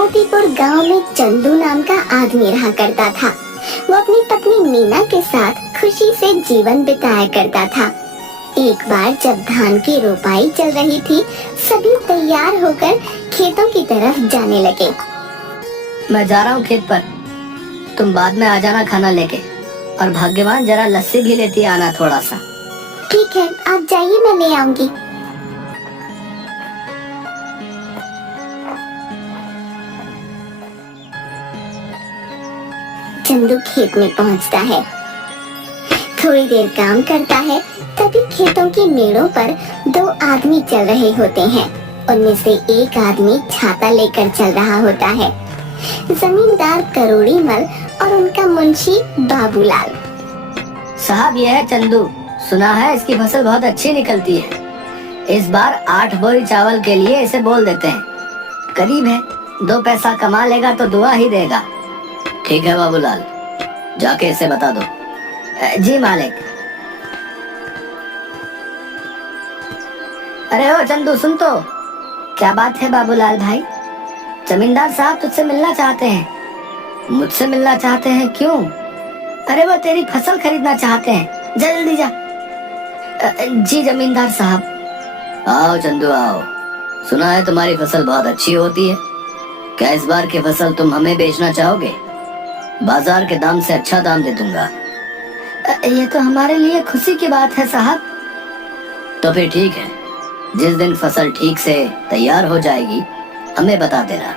मोतीपुर गांव में चंदू नाम का आदमी रहा करता था। वो अपनी पत्नी मीना के साथ खुशी से जीवन बिताया करता था। एक बार जब धान की रोपाई चल रही थी, सभी तैयार होकर खेतों की तरफ जाने लगे। मैं जा रहा हूँ खेत पर, तुम बाद में आ जाना खाना लेके, और भाग्यवान जरा लस्सी भी लेती आना थोड़ा सा। ठीक है, आप जाइए, मैं ले आऊंगी। चंदू खेत में पहुंचता है, थोड़ी देर काम करता है, तभी खेतों की मेड़ों पर दो आदमी चल रहे होते हैं। उनमें से एक आदमी छाता लेकर चल रहा होता है। जमींदार करोड़ी मल और उनका मुंशी बाबूलाल। साहब, यह है चंदू, सुना है इसकी फसल बहुत अच्छी निकलती है। इस बार 8 बोरी चावल के लिए इसे बोल देते हैं। करीब है, 2 पैसा कमा लेगा तो दुआ ही देगा। ठीक है बाबूलाल, जाके इसे बता दो। जी मालिक। अरे ओ चंदू, सुन तो। क्या बात है बाबूलाल भाई? जमींदार साहब तुझसे मिलना चाहते हैं। मुझसे मिलना चाहते हैं? क्यों? अरे वो तेरी फसल खरीदना चाहते हैं, जल्दी जा। जी जमींदार साहब। आओ चंदू आओ, सुना है तुम्हारी फसल बहुत अच्छी होती है। क्या इस बार की फसल तुम हमें बेचना चाहोगे? बाजार के दाम से अच्छा दाम दे दूंगा। ये तो हमारे लिए खुशी की बात है साहब। तो फिर ठीक है, जिस दिन फसल ठीक से तैयार हो जाएगी हमें बता देना,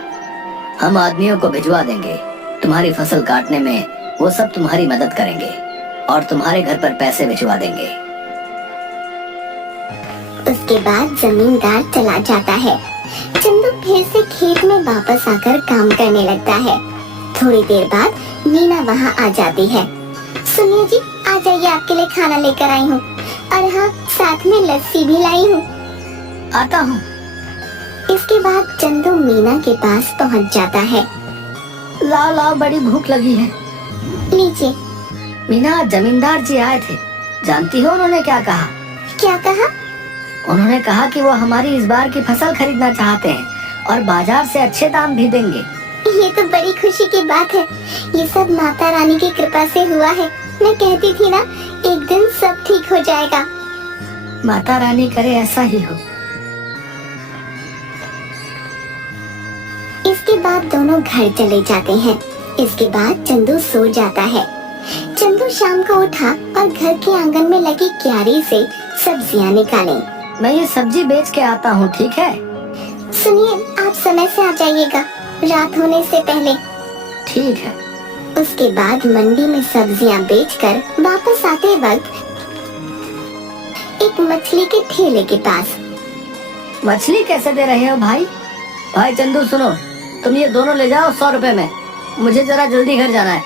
हम आदमियों को भिजवा देंगे। तुम्हारी फसल काटने में वो सब तुम्हारी मदद करेंगे और तुम्हारे घर पर पैसे भिजवा देंगे। उसके बाद जमींदार चला जाता है। चंदू फिर से खेत में वापस आकर काम करने लगता है। थोड़ी देर बाद मीना वहाँ आ जाती है। सुनिए जी, आ जाइए, आपके लिए खाना लेकर आई हूँ, और हाँ, साथ में लस्सी भी लाई हूँ। आता हूँ। इसके बाद चंदू मीना के पास पहुँच जाता है। लाओ लाओ, बड़ी भूख लगी है। लीजिए। मीना, जमींदार जी आए थे, जानती हो उन्होंने क्या कहा? क्या कहा? उन्होंने कहा कि वो हमारी इस बार की फसल खरीदना चाहते हैं और बाजार से अच्छे दाम भी देंगे। ये तो बड़ी खुशी की बात है। ये सब माता रानी की कृपा से हुआ है। मैं कहती थी ना, एक दिन सब ठीक हो जाएगा। माता रानी करे ऐसा ही हो। इसके बाद दोनों घर चले जाते हैं। इसके बाद चंदू सो जाता है। चंदू शाम को उठा और घर के आंगन में लगी क्यारी से सब्जियां निकाली। मैं ये सब्जी बेच के आता हूँ, ठीक है? सुनिए, आप समय से आ जाइएगा, रात होने से पहले। ठीक है। उसके बाद मंडी में सब्जियां बेचकर वापस आते वक्त एक मछली के ठेले के पास। मछली कैसे दे रहे हो भाई? भाई चंदू सुनो, तुम ये दोनों ले जाओ 100 रुपए में, मुझे जरा जल्दी घर जाना है।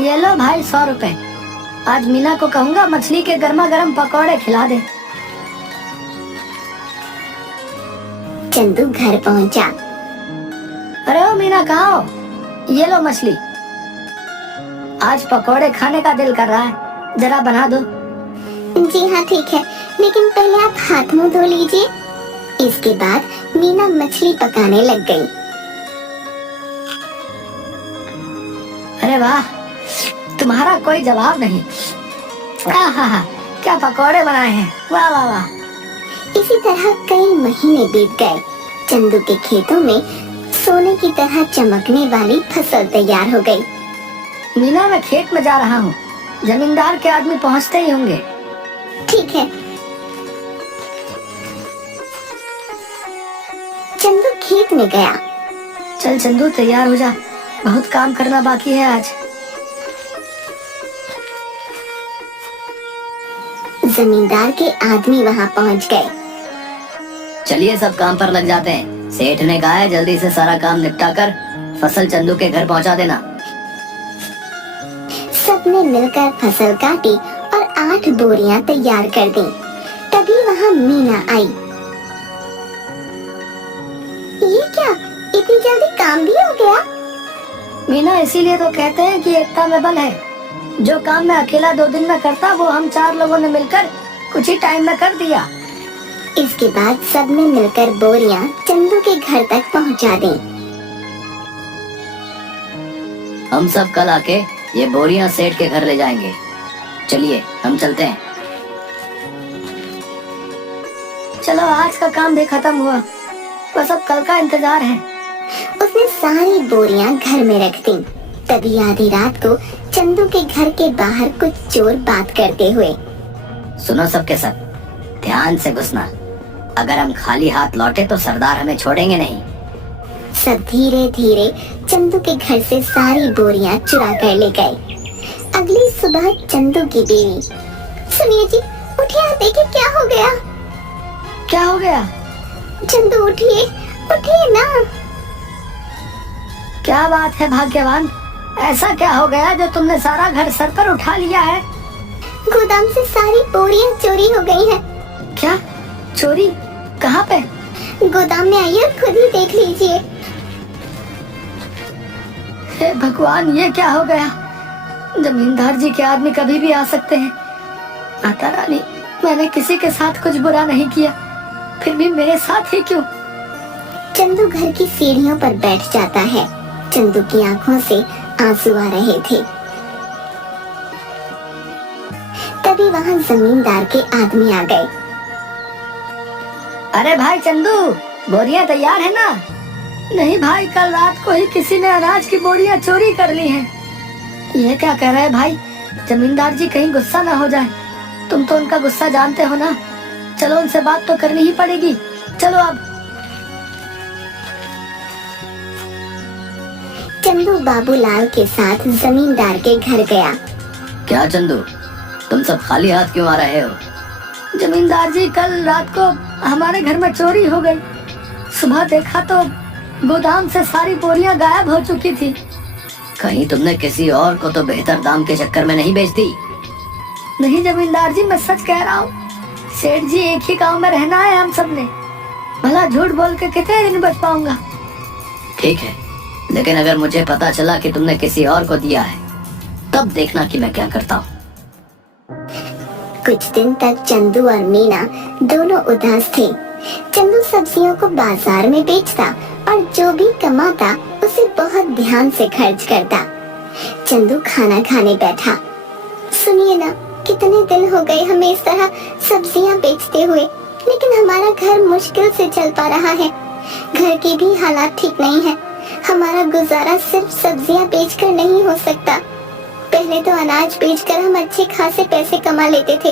ये लो भाई 100 रुपए। आज मीना को कहूँगा मछली के गर्मा गर्म पकौड़े खिला दे। चंदू घर पहुंचा। अरे ओ मीना, कहाँ हो? ये लो मछली। आज पकौड़े खाने का दिल कर रहा है, जरा बना दो। जी हाँ ठीक है, लेकिन पहले आप हाथ मुंह धो लीजिए। इसके बाद मीना मछली पकाने लग गई। अरे वाह, तुम्हारा कोई जवाब नहीं। आहा, क्या पकौड़े बनाए हैं, वाह वाह वाह। इसी तरह कई महीने बीत गए। चंदू के खेतों में सोने की तरह चमकने वाली फसल तैयार हो गई। मीना, मैं खेत में जा रहा हूँ, जमींदार के आदमी पहुँचते ही होंगे। ठीक है। चंदू खेत में गया। चल चंदू, तैयार हो जा, बहुत काम करना बाकी है आज। जमींदार के आदमी वहाँ पहुँच गए। चलिए सब काम पर लग जाते हैं। सेठ ने कहा है जल्दी से सारा काम निपटा कर फसल चंदू के घर पहुँचा देना। सबने मिलकर फसल काटी और 8 बोरियां तैयार कर दी। तभी वहाँ मीना आई। ये क्या, इतनी जल्दी काम भी हो गया? मीना, इसीलिए तो कहते हैं कि एकता में बल है। जो काम मैं अकेला 2 दिन में करता, वो हम 4 लोगों ने मिलकर कुछ ही टाइम में कर दिया। इसके बाद सबने मिलकर बोरियां चंदू के घर तक पहुंचा दी। हम सब कल आके ये बोरियां सेठ के घर ले जाएंगे। चलिए हम चलते हैं। चलो आज का काम भी खत्म हुआ, बस अब कल का इंतजार है। उसने सारी बोरियां घर में रख दी। तभी आधी रात को चंदू के घर के बाहर कुछ चोर बात करते हुए। सुनो सबके सब, ध्यान से घुसना। अगर हम खाली हाथ लौटे तो सरदार हमें छोड़ेंगे नहीं। सब धीरे धीरे चंदू के घर से सारी बोरियां चुरा कर ले गए। अगली सुबह चंदू की बीवी, सुनिए जी, उठिए, देखिए क्या हो गया। क्या हो गया? चंदू उठिए, उठिए ना। क्या बात है भाग्यवान, ऐसा क्या हो गया जो तुमने सारा घर सर पर उठा लिया है? गोदाम से सारी बोरियां चोरी हो गई हैं। क्या चोरी? कहाँ पे? गोदाम में आइए, खुद ही देख लीजिए। हे भगवान, ये क्या हो गया? जमींदार जी के आदमी कभी भी आ सकते हैं। माता रानी, मैंने किसी के साथ कुछ बुरा नहीं किया, फिर भी मेरे साथ ही क्यों? चंदू घर की सीढ़ियों पर बैठ जाता है। चंदू की आंखों से आंसू आ रहे थे। तभी वहाँ जमींदार के आदमी आ गए। अरे भाई चंदू, बोरियां तैयार है ना? नहीं भाई, कल रात को ही किसी ने अनाज की बोरियां चोरी कर ली हैं। ये क्या कह रहे हैं भाई? जमींदार जी कहीं गुस्सा ना हो जाए। तुम तो उनका गुस्सा जानते हो ना। चलो उनसे बात तो करनी ही पड़ेगी। चलो अब। चंदू बाबूलाल के साथ जमींदार के घर गया। क्या चंदू, तुम सब खाली हाथ क्यों आ रहे हो? जमींदार जी, कल रात को हमारे घर में चोरी हो गई। सुबह देखा तो गोदाम से सारी बोरियां गायब हो चुकी थी। कहीं तुमने किसी और को तो बेहतर दाम के चक्कर में नहीं बेच दी? नहीं जमींदार जी, मैं सच कह रहा हूँ। सेठ जी, एक ही गांव में रहना है हम सब ने। भला झूठ बोल के कितने दिन बच पाऊंगा? ठीक है, लेकिन अगर मुझे पता चला कि तुमने किसी और को दिया है, तब देखना कि मैं क्या करता हूँ। कुछ दिन तक चंदू और मीना दोनों उदास थे। चंदू सब्जियों को बाजार में बेचता और जो भी कमाता उसे बहुत ध्यान से खर्च करता। चंदू खाना खाने बैठा। सुनिए ना, कितने दिन हो गए हमें इस तरह सब्जियां बेचते हुए, लेकिन हमारा घर मुश्किल से चल पा रहा है। घर की भी हालात ठीक नहीं है। हमारा गुजारा सिर्फ सब्जियां बेचकर नहीं हो सकता। पहले तो अनाज बेचकर हम अच्छे खासे पैसे कमा लेते थे,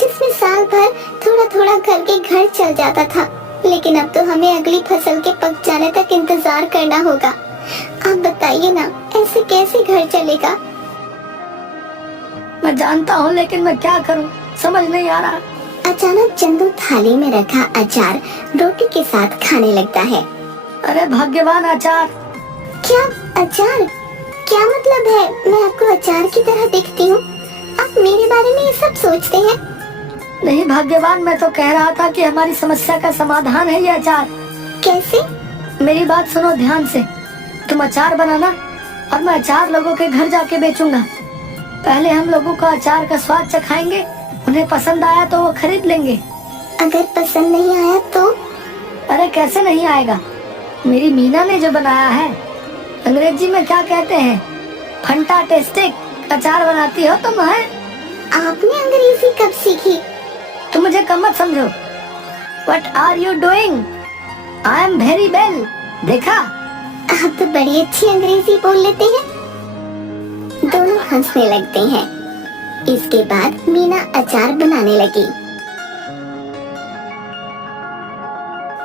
जिसमें साल भर थोड़ा थोड़ा करके घर चल जाता था। लेकिन अब तो हमें अगली फसल के पक जाने तक इंतजार करना होगा। आप बताइए ना, ऐसे कैसे घर चलेगा? मैं जानता हूँ, लेकिन मैं क्या करूँ, समझ नहीं आ रहा। अचानक चंदू थाली में रखा अचार रोटी के साथ खाने लगता है। अरे भाग्यवान, अचार! क्या अचार? क्या मतलब है? मैं आपको अचार की तरह दिखती हूँ? आप मेरे बारे में ये सब सोचते हैं? नहीं भाग्यवान, मैं तो कह रहा था कि हमारी समस्या का समाधान है ये अचार। कैसे? मेरी बात सुनो ध्यान से। तुम अचार बनाना और मैं अचार लोगों के घर जाके बेचूंगा। पहले हम लोगों का अचार का स्वाद चखाएंगे, उन्हें पसंद आया तो वो खरीद लेंगे। अगर पसंद नहीं आया तो? अरे कैसे नहीं आएगा? मेरी मीना ने जो बनाया है, अंग्रेजी में क्या कहते हैं, फंटास्टिक अचार बनाती हो तुम। है आपने अंग्रेजी कब सीखी? तुम मुझे कम मत समझो। What are you doing? I am very well। देखा? आप तो बड़ी अच्छी अंग्रेजी बोल लेते हैं। दोनों हंसने लगते हैं। इसके बाद मीना अचार बनाने लगी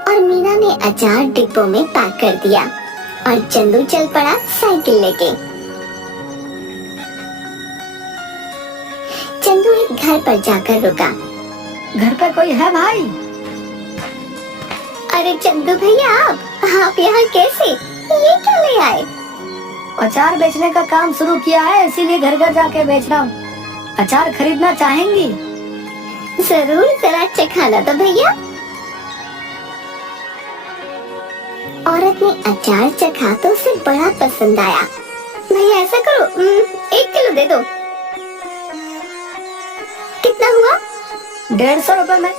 और मीना ने अचार डिब्बों में पैक कर दिया और चंदू चल पड़ा साइकिल लेके। चंदू एक घर पर जाकर रुका। घर पे कोई है भाई? अरे चंदू भैया, आप यहाँ कैसे? ये क्या ले आए? अचार बेचने का काम शुरू किया है, इसीलिए घर घर जाके बेच रहा हूँ। अचार खरीदना चाहेंगी? जरूर, जरा चखाना तो भैया। औरत ने अचार चखा तो उसे बड़ा पसंद आया। भैया ऐसा करो, 1 किलो दे दो। कितना हुआ? 150 रुपए में।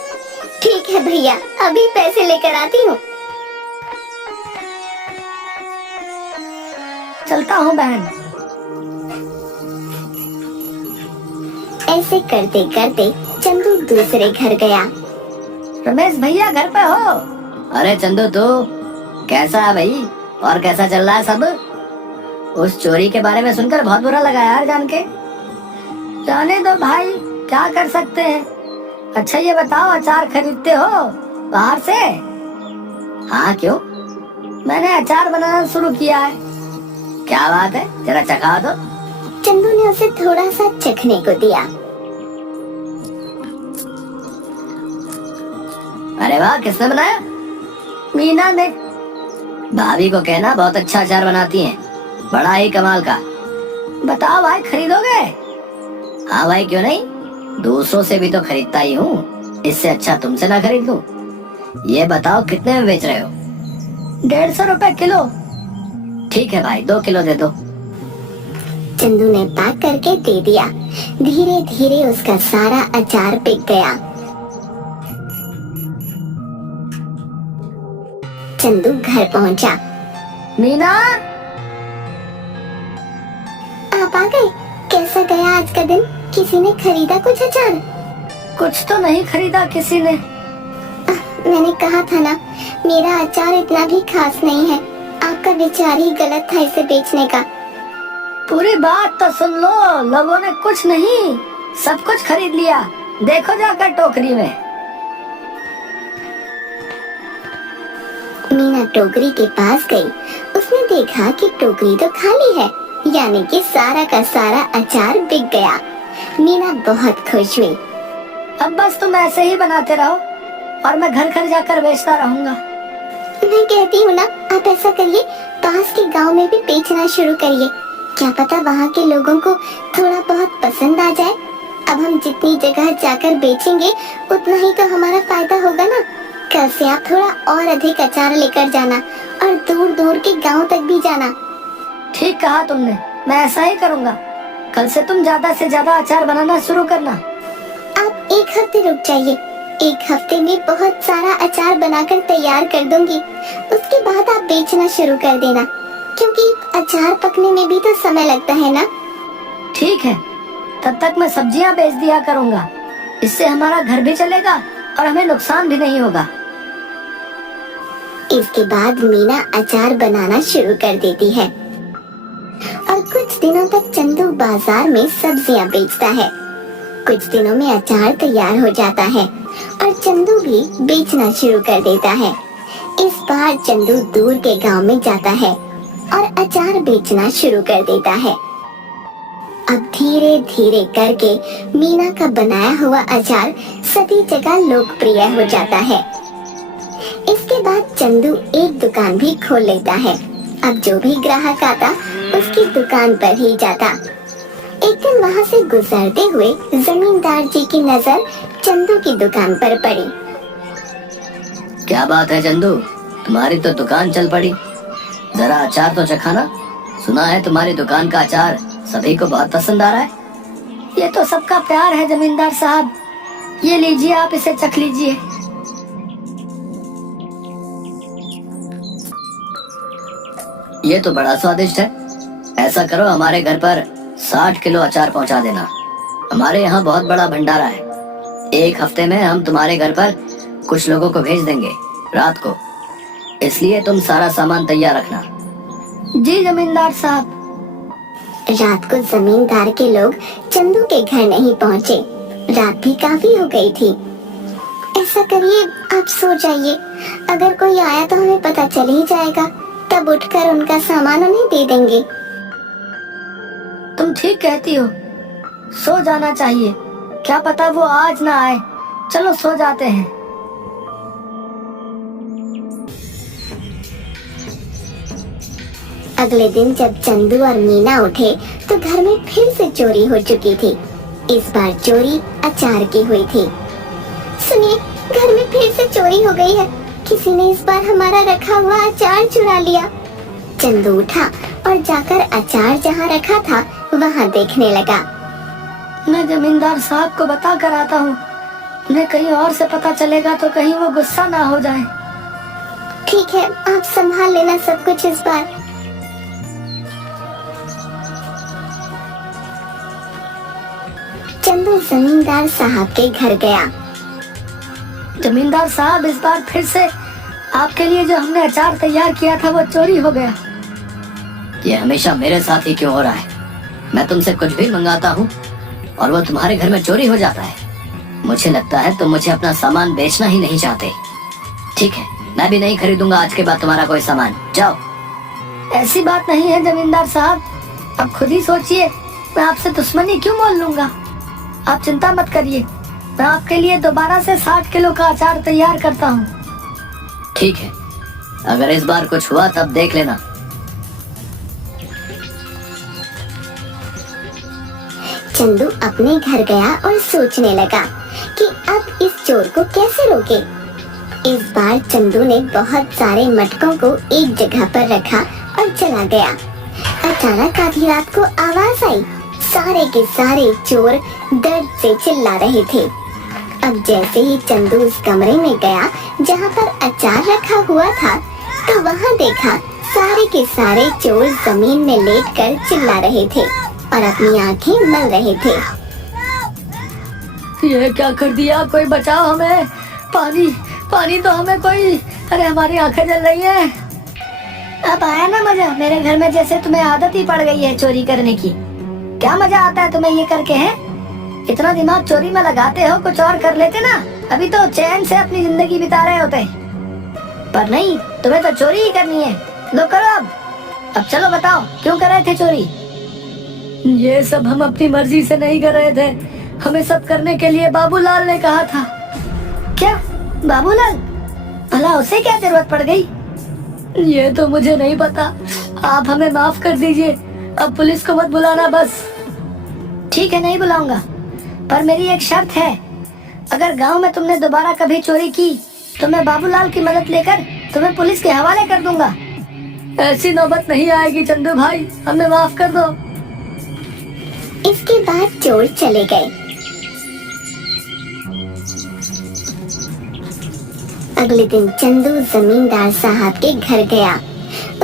ठीक है भैया, अभी पैसे लेकर आती हूँ। चलता हूँ बहन। ऐसे करते करते चंदू दूसरे घर गया। रमेश भैया घर पे हो? अरे चंदू तू कैसा है भाई, और कैसा चल रहा है सब? उस चोरी के बारे में सुनकर बहुत बुरा लगा यार जान के। जाने दो भाई, क्या कर सकते हैं। अच्छा ये बताओ, अचार खरीदते हो बाहर से? हाँ क्यों, मैंने अचार बनाना शुरू किया है। क्या बात है, जरा चखा दो। चंदू ने उसे थोड़ा सा चखने को दिया। अरे वाह, किसने बनाया? मीना ने। भाभी को कहना बहुत अच्छा अचार बनाती हैं, बड़ा ही कमाल का। बताओ भाई, खरीदोगे? हाँ भाई, क्यों नहीं, दूसरों से भी तो खरीदता ही हूँ, इससे अच्छा तुमसे ना खरीद लूं। ये बताओ कितने में बेच रहे हो? 150 रुपए किलो। ठीक है भाई, 2 किलो दे दो। चंदू ने पैक करके दे दिया। धीरे धीरे उसका सारा अचार बिक गया। चंदू घर पहुंचा। मीना, आप आ गए? कैसा गया आज का दिन? किसी ने खरीदा कुछ अचार? कुछ तो नहीं खरीदा किसी ने। मैंने कहा था ना, मेरा अचार इतना भी खास नहीं है। आपका विचार ही गलत था इसे बेचने का। पूरी बात तो सुन लो, लोगों ने कुछ नहीं सब कुछ खरीद लिया। देखो जाकर टोकरी में। मीना टोकरी के पास गई। उसने देखा कि टोकरी तो खाली है, यानी कि सारा का सारा अचार बिक गया। मीना बहुत खुश हुई। अब बस तुम ऐसे ही बनाते रहो और मैं घर घर जाकर बेचता रहूंगा। मैं कहती हूँ ना, आप ऐसा करिए, पास के गांव में भी बेचना शुरू करिए। क्या पता वहाँ के लोगों को थोड़ा बहुत पसंद आ जाए। अब हम जितनी जगह जाकर बेचेंगे उतना ही तो हमारा फायदा होगा ना। कल से आप थोड़ा और अधिक अचार लेकर जाना और दूर दूर के गांव तक भी जाना। ठीक कहा तुमने, मैं ऐसा ही करूंगा। कल से तुम ज्यादा से ज्यादा अचार बनाना शुरू करना। आप 1 हफ्ते रुक जाइए। 1 हफ्ते में बहुत सारा अचार बनाकर तैयार कर दूंगी। उसके बाद आप बेचना शुरू कर देना, क्योंकि अचार पकने में भी तो समय लगता है ना। ठीक है, तब तक मैं सब्जियां बेच दिया करूंगा। इससे हमारा घर भी चलेगा और हमें नुकसान भी नहीं होगा। इसके बाद मीना अचार बनाना शुरू कर देती है और कुछ दिनों तक चंदू बाजार में सब्जियां बेचता है। कुछ दिनों में अचार तैयार हो जाता है और चंदू भी बेचना शुरू कर देता है। इस बार चंदू दूर के गांव में जाता है और अचार बेचना शुरू कर देता है। अब धीरे धीरे करके मीना का बनाया हुआ अचार सभी जगह लोकप्रिय हो जाता है। इसके बाद चंदू एक दुकान भी खोल लेता है। अब जो भी ग्राहक आता उसकी दुकान पर ही जाता। एक दिन वहाँ से गुजरते हुए जमींदार जी की नजर चंदू की दुकान पर पड़ी। क्या बात है चंदू, तुम्हारी तो दुकान चल पड़ी। जरा अचार तो चखाना। सुना है तुम्हारी दुकान का अचार सभी को बहुत पसंद आ रहा है। ये तो सबका प्यार है जमींदार साहब। ये लीजिए, आप इसे चख लीजिए। ये तो बड़ा स्वादिष्ट है। ऐसा करो, हमारे घर पर 60 किलो अचार पहुंचा देना। हमारे यहाँ बहुत बड़ा भंडारा है। 1 हफ्ते में हम तुम्हारे घर पर कुछ लोगों को भेज देंगे रात को, इसलिए तुम सारा सामान तैयार रखना। जी जमींदार साहब। रात को जमींदार के लोग चंदू के घर नहीं पहुँचे। रात भी काफी हो गई थी। ऐसा करिए, आप सो जाइए। अगर कोई आया तो हमें पता चल ही जाएगा, तब उठकर उनका सामान उन्हें दे देंगे। तुम ठीक कहती हो, सो जाना चाहिए। क्या पता वो आज ना आए। चलो सो जाते हैं। अगले दिन जब चंदू और मीना उठे तो घर में फिर से चोरी हो चुकी थी। इस बार चोरी अचार की हुई थी। सुनिए, घर में फिर से चोरी हो गई है। किसी ने इस बार हमारा रखा हुआ अचार चुरा लिया। चंदू उठा और जाकर अचार जहाँ रखा था वहाँ देखने लगा। मैं जमींदार साहब को बता कर आता हूँ। उन्हें कहीं और से पता चलेगा तो कहीं वो गुस्सा ना हो जाए। ठीक है, आप संभाल लेना सब कुछ इस बार। चंदू जमींदार साहब के घर गया। जमींदार साहब, इस बार फिर से आपके लिए जो हमने अचार तैयार किया था वो चोरी हो गया। ये हमेशा मेरे साथ ही क्यों हो रहा है? मैं तुमसे कुछ भी मंगाता हूँ और वो तुम्हारे घर में चोरी हो जाता है। मुझे लगता है तुम मुझे अपना सामान बेचना ही नहीं चाहते। ठीक है, मैं भी नहीं खरीदूंगा आज के बाद तुम्हारा कोई सामान। जाओ। ऐसी बात नहीं है जमींदार साहब, अब खुद ही सोचिए, मैं आपसे दुश्मनी क्यों मोल लूंगा। आप चिंता मत करिए, मैं आपके लिए दोबारा से 60 किलो का अचार तैयार करता हूँ। ठीक है, अगर इस बार कुछ हुआ तब देख लेना। चंदू अपने घर गया और सोचने लगा कि अब इस चोर को कैसे रोके। इस बार चंदू ने बहुत सारे मटकों को एक जगह पर रखा और चला गया। अचानक आधी रात को आवाज आई। सारे के सारे चोर दर्द से चिल्ला रहे थे। अब जैसे ही चंदू उस कमरे में गया जहाँ पर अचार रखा हुआ था, तो वहाँ देखा सारे के सारे चोर जमीन में लेटकर चिल्ला रहे थे और अपनी आंखें मल रहे थे। ये क्या कर दिया? कोई बचाओ हमें! पानी पानी तो हमें कोई! अरे हमारी आंखें जल रही है। अब आया ना मजा? मेरे घर में जैसे तुम्हें आदत ही पड़ गई है चोरी करने की। क्या मजा आता है तुम्हें ये करके? है इतना दिमाग चोरी में लगाते हो, कुछ और कर लेते ना, अभी तो चैन से अपनी जिंदगी बिता रहे होते। पर नहीं, तुम्हें तो चोरी ही करनी है। लो करो अब चलो बताओ, क्यों कर रहे थे चोरी? ये सब हम अपनी मर्जी से नहीं कर रहे थे, हमें सब करने के लिए बाबूलाल ने कहा था। क्या बाबूलाल? भला उसे क्या जरूरत पड़ गई? ये तो मुझे नहीं पता, आप हमें माफ कर दीजिए। अब पुलिस को मत बुलाना बस। ठीक है, नहीं बुलाऊंगा, पर मेरी एक शर्त है। अगर गांव में तुमने दोबारा कभी चोरी की तो मैं बाबूलाल की मदद लेकर तुम्हें पुलिस के हवाले कर दूंगा। ऐसी नौबत नहीं आएगी चंदू भाई, हमें माफ कर दो। इसके बाद चोर चले गए। अगले दिन चंदू जमींदार साहब के घर गया।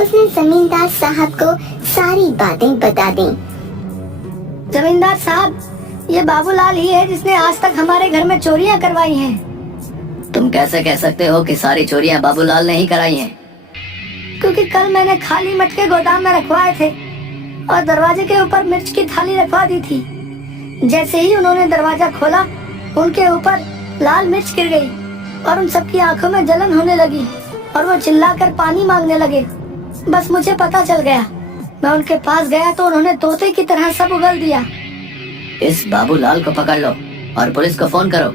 उसने जमींदार साहब को सारी बातें बता दी। जमींदार साहब, ये बाबूलाल ही है जिसने आज तक हमारे घर में चोरियां करवाई हैं। तुम कैसे कह सकते हो कि सारी चोरियां बाबूलाल ने ही कराई हैं? क्योंकि कल मैंने खाली मटके गोदाम में रखवाए थे और दरवाजे के ऊपर मिर्च की थाली रखवा दी थी। जैसे ही उन्होंने दरवाजा खोला, उनके ऊपर लाल मिर्च गिर गई और उन सबकी आंखों में जलन होने लगी और वो चिल्लाकर पानी मांगने लगे। बस मुझे पता चल गया, मैं उनके पास गया तो उन्होंने तोते की तरह सब उगल दिया। इस बाबूलाल को पकड़ लो और पुलिस को फोन करो।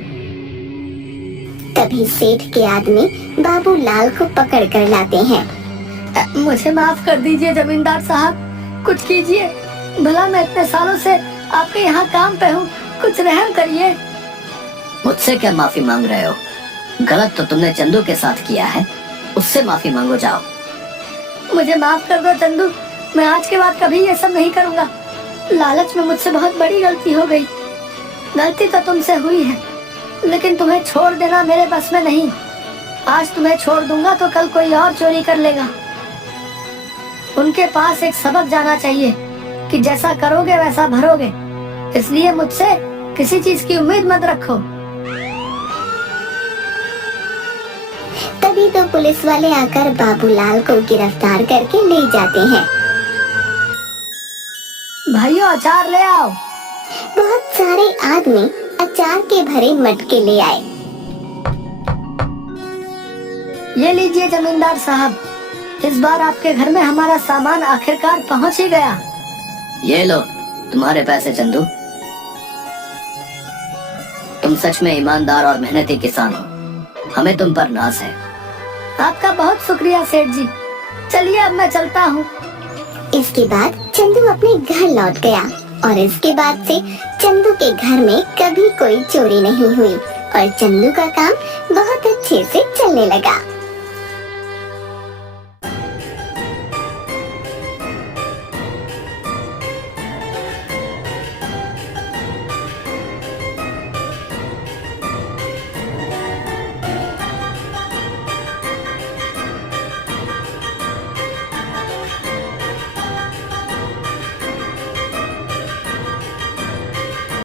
तभी सेठ के आदमी बाबूलाल को पकड़ कर लाते हैं। मुझे माफ कर दीजिए जमींदार साहब, कुछ कीजिए। भला मैं इतने सालों से आपके यहाँ काम पे हूँ, कुछ रहम करिए। मुझसे क्या माफी मांग रहे हो? गलत तो तुमने चंदू के साथ किया है, उससे माफी मांगो जाओ। मुझे माफ कर दो चंदू, मैं आज के बाद कभी ये सब नहीं करूँगा। लालच में मुझसे बहुत बड़ी गलती हो गई। गलती तो तुमसे हुई है, लेकिन तुम्हें छोड़ देना मेरे बस में नहीं। आज तुम्हें छोड़ दूंगा तो कल कोई और चोरी कर लेगा। उनके पास एक सबक जाना चाहिए कि जैसा करोगे वैसा भरोगे, इसलिए मुझसे किसी चीज की उम्मीद मत रखो। तभी तो पुलिस वाले आकर बाबूलाल को गिरफ्तार करके ले जाते हैं। भाइयों, अचार ले आओ। बहुत सारे आदमी अचार के भरे मटके ले आए। ये लीजिए जमींदार साहब, इस बार आपके घर में हमारा सामान आखिरकार पहुंच ही गया। ये लो तुम्हारे पैसे चंदू। तुम सच में ईमानदार और मेहनती किसान हो, हमें तुम पर नाज है। आपका बहुत शुक्रिया सेठ जी। चलिए अब मैं चलता हूँ। इसके बाद चंदू अपने घर लौट गया और इसके बाद से चंदू के घर में कभी कोई चोरी नहीं हुई और चंदू का काम बहुत अच्छे से चलने लगा।